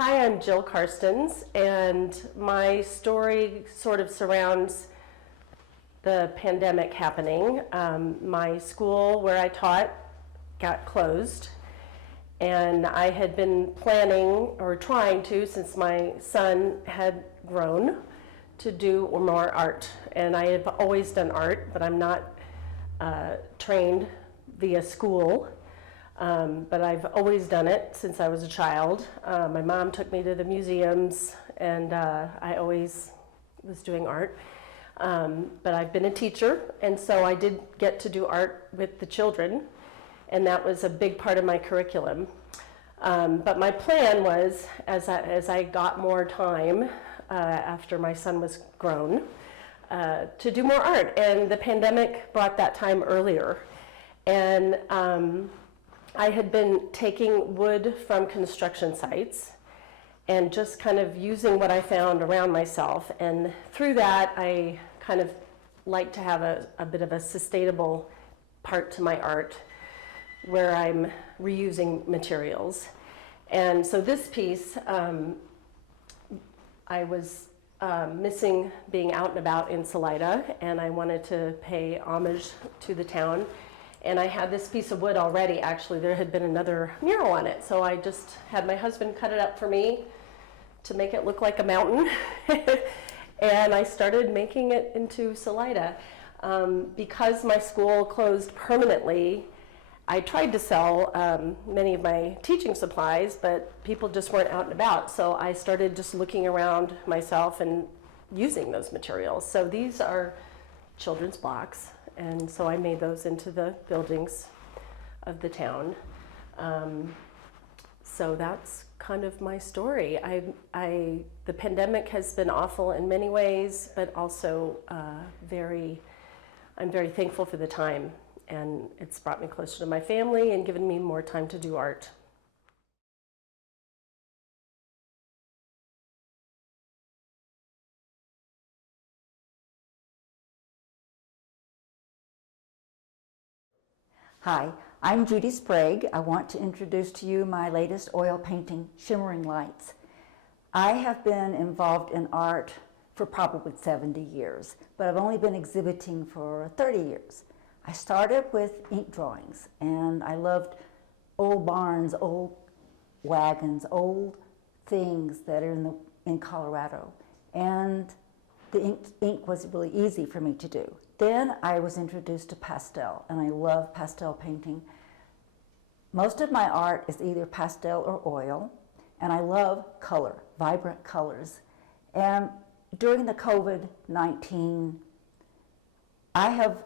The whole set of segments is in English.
Hi, I'm Jill Karstens, and my story sort of surrounds the pandemic happening. My school where I taught got closed, and I had been planning or trying to, since my son had grown, to do more art. And I have always done art, but I'm not trained via school. But I've always done it since I was a child. My mom took me to the museums, and I always was doing art. But I've been a teacher, and so I did get to do art with the children, and that was a big part of my curriculum. But my plan was, as I got more time after my son was grown, to do more art. And the pandemic brought that time earlier. And I had been taking wood from construction sites and just kind of using what I found around myself. And through that, I kind of like to have a bit of a sustainable part to my art where I'm reusing materials. And so this piece, I was missing being out and about in Salida, and I wanted to pay homage to the town. And I had this piece of wood already. Actually, there had been another mural on it, so I just had my husband cut it up for me to make it look like a mountain. And I started making it into Salida. Because my school closed permanently, I tried to sell many of my teaching supplies, but people just weren't out and about. So I started just looking around myself and using those materials. So these are children's blocks. And so I made those into the buildings of the town. So that's kind of my story. The pandemic has been awful in many ways, but also I'm very thankful for the time. And it's brought me closer to my family and given me more time to do art. Hi, I'm Judy Sprague. I want to introduce to you my latest oil painting, Shimmering Lights. I have been involved in art for probably 70 years, but I've only been exhibiting for 30 years. I started with ink drawings, and I loved old barns, old wagons, old things that are in Colorado. And the ink was really easy for me to do. Then I was introduced to pastel, and I love pastel painting. Most of my art is either pastel or oil, and I love color, vibrant colors. And during the COVID-19, I have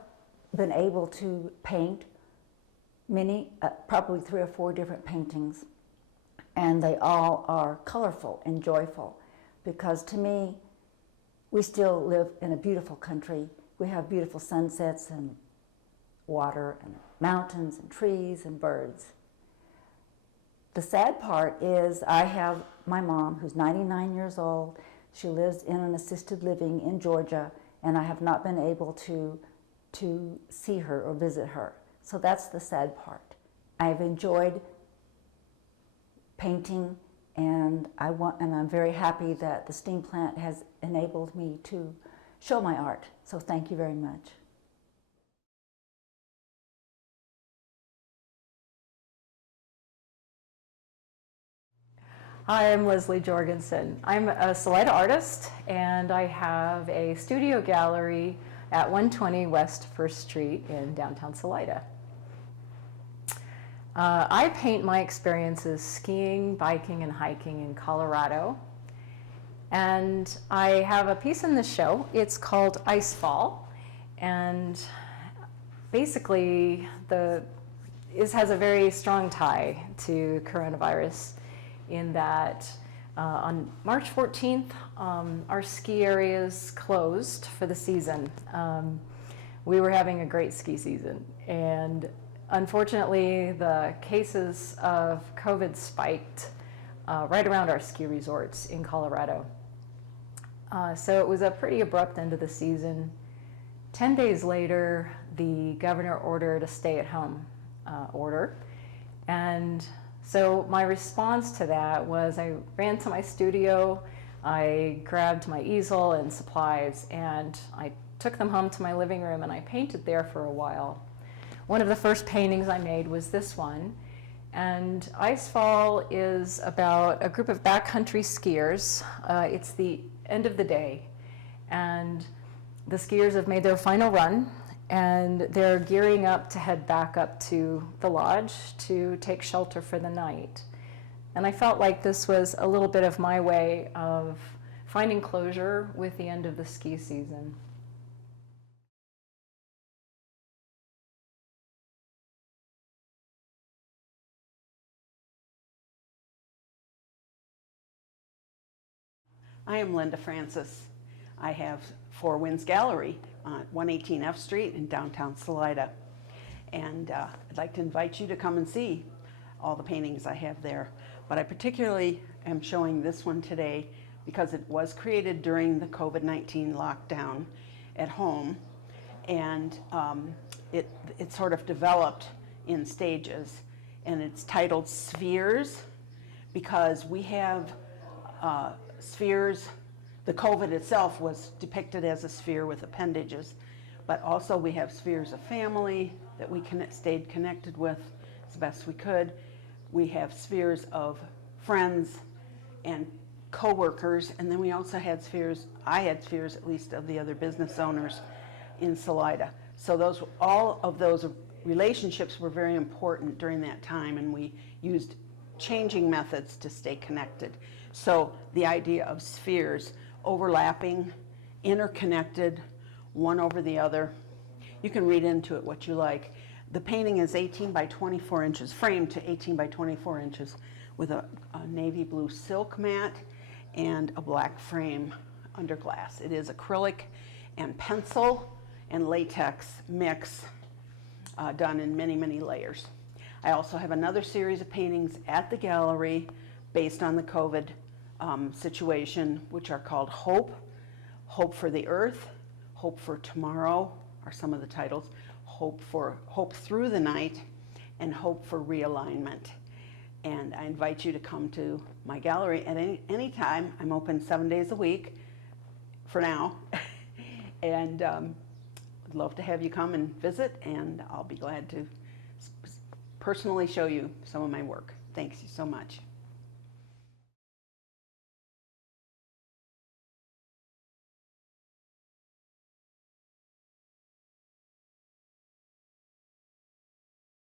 been able to paint many, probably 3 or 4 different paintings, and they all are colorful and joyful, because to me, we still live in a beautiful country. We have beautiful sunsets and water and mountains and trees and birds. The sad part is I have my mom, who's 99 years old. She lives in an assisted living in Georgia, and I have not been able to see her or visit her. So that's the sad part. I've enjoyed painting, and I'm very happy that the STEAM plant has enabled me to show my art. So thank you very much. Hi, I'm Leslie Jorgensen. I'm a Salida artist, and I have a studio gallery at 120 West 1st Street in downtown Salida. I paint my experiences skiing, biking, and hiking in Colorado. And I have a piece in the show. It's called Icefall. And basically, this has a very strong tie to coronavirus in that on March 14th, our ski areas closed for the season. We were having a great ski season. And unfortunately, the cases of COVID spiked right around our ski resorts in Colorado. So it was a pretty abrupt end of the season. 10 days later, the governor ordered a stay-at-home order. And So my response to that was I ran to my studio, I grabbed my easel and supplies, and I took them home to my living room and I painted there for a while. One of the first paintings I made was this one. And Icefall is about a group of backcountry skiers. It's the end of the day, and the skiers have made their final run, and they're gearing up to head back up to the lodge to take shelter for the night. And I felt like this was a little bit of my way of finding closure with the end of the ski season. I am Linda Francis. I have Four Winds Gallery on 118 F Street in downtown Salida. And I'd like to invite you to come and see all the paintings I have there. But I particularly am showing this one today because it was created during the COVID-19 lockdown at home. And it sort of developed in stages. And it's titled Spheres because we have spheres. The COVID itself was depicted as a sphere with appendages, but also we have spheres of family that we stayed connected with as best we could. We have spheres of friends and co-workers, and then we also had spheres, I had spheres at least, of the other business owners in Salida. So all of those relationships were very important during that time, and we used changing methods to stay connected. So the idea of spheres, overlapping, interconnected, one over the other. You can read into it what you like. The painting is 18 by 24 inches, framed to 18 by 24 inches with a navy blue silk mat and a black frame under glass. It is acrylic and pencil and latex mix done in many, many layers. I also have another series of paintings at the gallery based on the COVID situation, which are called Hope, Hope for the Earth, Hope for Tomorrow are some of the titles, Hope Through the Night, and Hope for Realignment. And I invite you to come to my gallery at any time. I'm open 7 days a week for now. And I'd love to have you come and visit, and I'll be glad to personally show you some of my work. Thanks you so much.